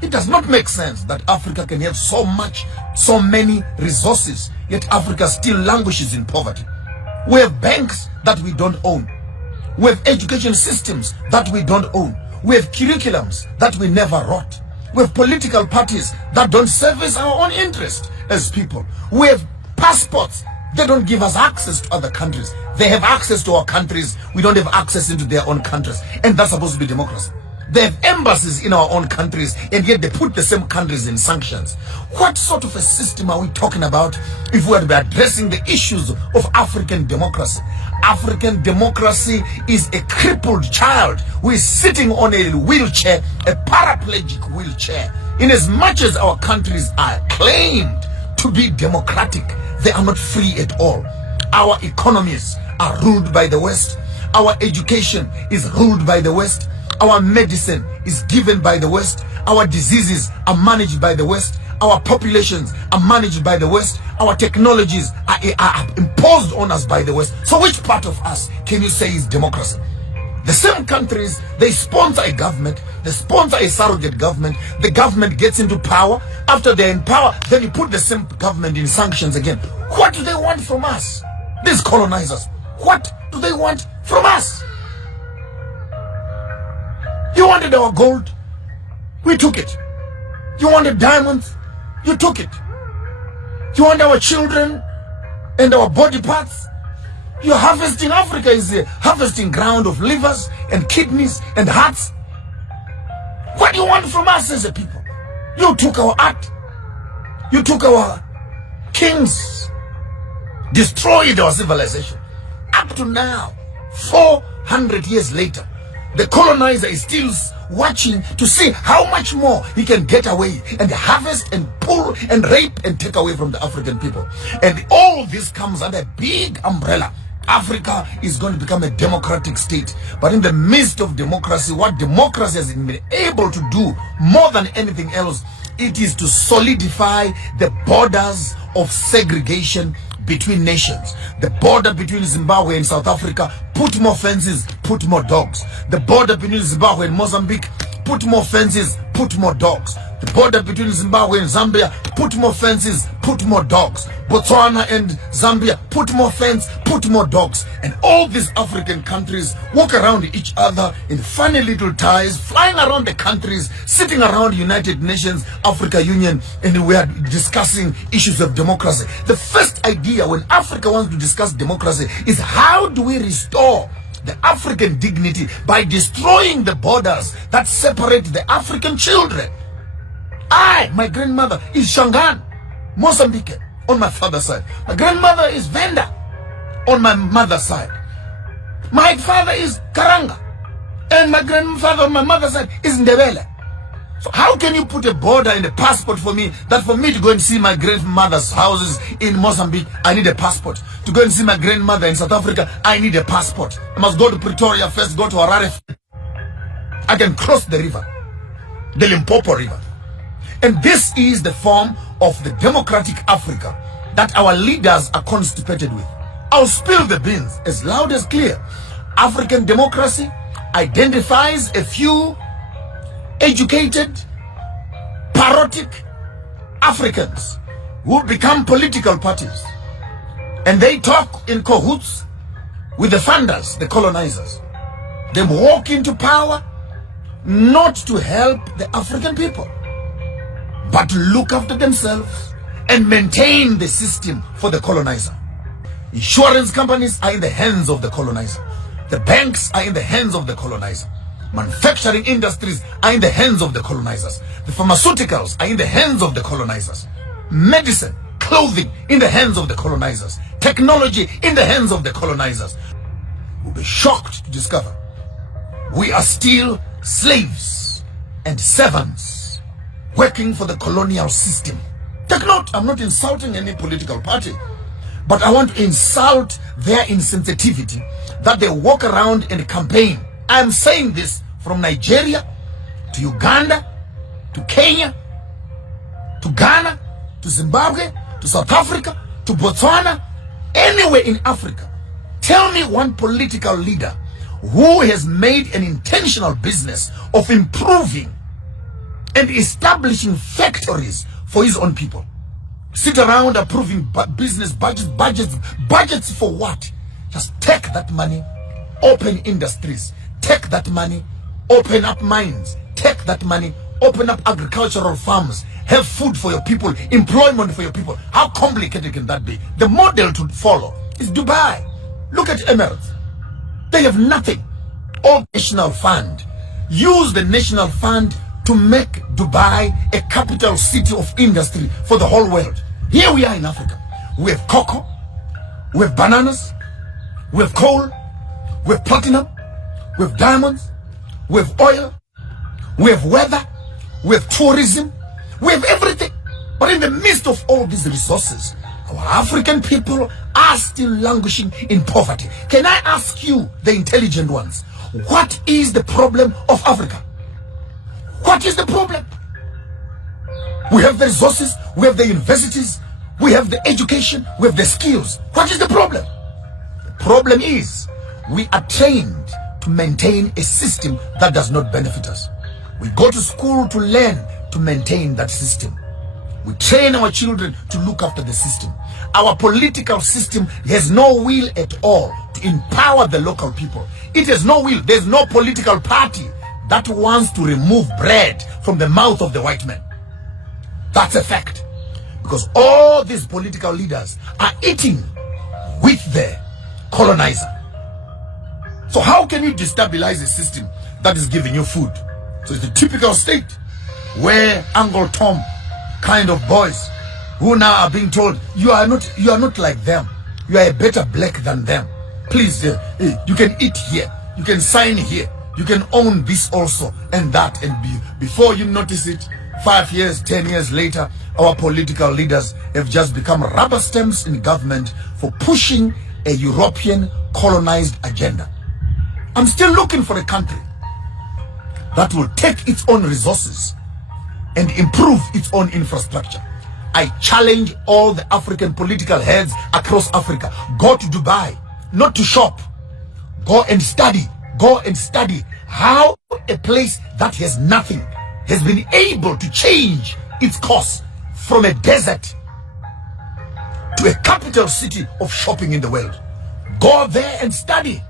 It does not make sense that Africa can have so many resources, yet Africa still languishes in poverty. We have banks that we don't own. We have education systems that we don't own. We have curriculums that we never wrote. We have political parties that don't service our own interest as people. We have passports. They don't give us access to other countries. They have access to our countries. We don't have access into their own countries. And that's supposed to be democracy. They have embassies in our own countries, and yet they put the same countries in sanctions. What sort of a system are we talking about if we are to be addressing the issues of African democracy? African democracy is a crippled child who is sitting on a wheelchair, a paraplegic wheelchair. In as much as our countries are claimed to be democratic, they are not free at all. Our economies are ruled by the West. Our education is ruled by the West. Our medicine is given by the West. Our diseases are managed by the West. Our populations are managed by the West. Our technologies are imposed on us by the West. So which part of us can you say is democracy? The same countries, they sponsor a government, they sponsor a surrogate government, the government gets into power. After they're in power, then you put the same government in sanctions again. What do they want from us? These colonizers, what do they want from us? You wanted our gold, we took it. You wanted diamonds, you took it. You want our children and our body parts? You're harvesting. Africa is a harvesting ground of livers and kidneys and hearts. What do you want from us as a people? You took our art. You took our kings. Destroyed our civilization. Up to now, 400 years later, the colonizer is still watching to see how much more he can get away and harvest and pull and rape and take away from the African people. And all this comes under a big umbrella. Africa is going to become a democratic state. But in the midst of democracy, what democracy has been able to do more than anything else, it is to solidify the borders of segregation between nations. The border between Zimbabwe and South Africa, put more fences, put more dogs. The border between Zimbabwe and Mozambique, put more fences, put more dogs. The border between Zimbabwe and Zambia, put more fences, put more dogs. Botswana and Zambia, put more fence, put more dogs. And all these African countries walk around each other in funny little ties, flying around the countries, sitting around United Nations, Africa Union, and we are discussing issues of democracy. The first idea when Africa wants to discuss democracy is how do we restore the African dignity by destroying the borders that separate the African children. My grandmother is Shangaan, Mozambique, on my father's side. My grandmother is Venda, on my mother's side. My father is Karanga, and my grandfather on my mother's side is Ndebele. So how can you put a border in the passport for me, that for me to go and see my grandmother's houses in Mozambique, I need a passport. To go and see my grandmother in South Africa, I need a passport. I must go to Pretoria first, go to Harare. I can cross the river, the Limpopo River. And this is the form of the democratic Africa that our leaders are constipated with. I'll spill the beans as loud as clear. African democracy identifies a few educated, parodic Africans who become political parties. And they talk in cahoots with the funders, the colonizers. They walk into power not to help the African people, but to look after themselves and maintain the system for the colonizer. Insurance companies are in the hands of the colonizer. The banks are in the hands of the colonizer. Manufacturing industries are in the hands of the colonizers. The pharmaceuticals are in the hands of the colonizers. Medicine, clothing in the hands of the colonizers. Technology in the hands of the colonizers. We'll be shocked to discover we are still slaves and servants working for the colonial system. Take note, I'm not insulting any political party, but I want to insult their insensitivity that they walk around and campaign. I am saying this from Nigeria to Uganda to Kenya to Ghana to Zimbabwe to South Africa to Botswana, anywhere in Africa. Tell me one political leader who has made an intentional business of improving and establishing factories for his own people. Sit around approving business budgets for what? Just take that money, open industries, take that money, open up mines, take that money, open up agricultural farms, have food for your people, employment for your people. How complicated can that be? The model to follow is Dubai. Look at Emirates. They have nothing. All national fund. Use the national fund to make Dubai a capital city of industry for the whole world. Here we are in Africa. We have cocoa, we have bananas, we have coal, we have platinum, we have diamonds, we have oil, we have weather, we have tourism, we have everything. But in the midst of all these resources, our African people are still languishing in poverty. Can I ask you, the intelligent ones, what is the problem of Africa? What is the problem? We have the resources, we have the universities, we have the education, we have the skills. What is the problem? The problem is we are trained to maintain a system that does not benefit us. We go to school to learn to maintain that system. We train our children to look after the system. Our political system has no will at all to empower the local people. It has no will. There's no political party that wants to remove bread from the mouth of the white man. That's a fact. Because all these political leaders are eating with the colonizer. So how can you destabilize a system that is giving you food? So it's the typical state where Uncle Tom kind of boys who now are being told, you are not like them. You are a better black than them. Please, you can eat here. You can sign here. You can own this also and that, and before you notice it, 5 years, 10 years later, our political leaders have just become rubber stamps in government for pushing a European colonized agenda. I'm still looking for a country that will take its own resources and improve its own infrastructure. I challenge all the African political heads across Africa. Go to Dubai, not to shop. Go and study. Go and study how a place that has nothing has been able to change its course from a desert to a capital city of shopping in the world. Go there and study.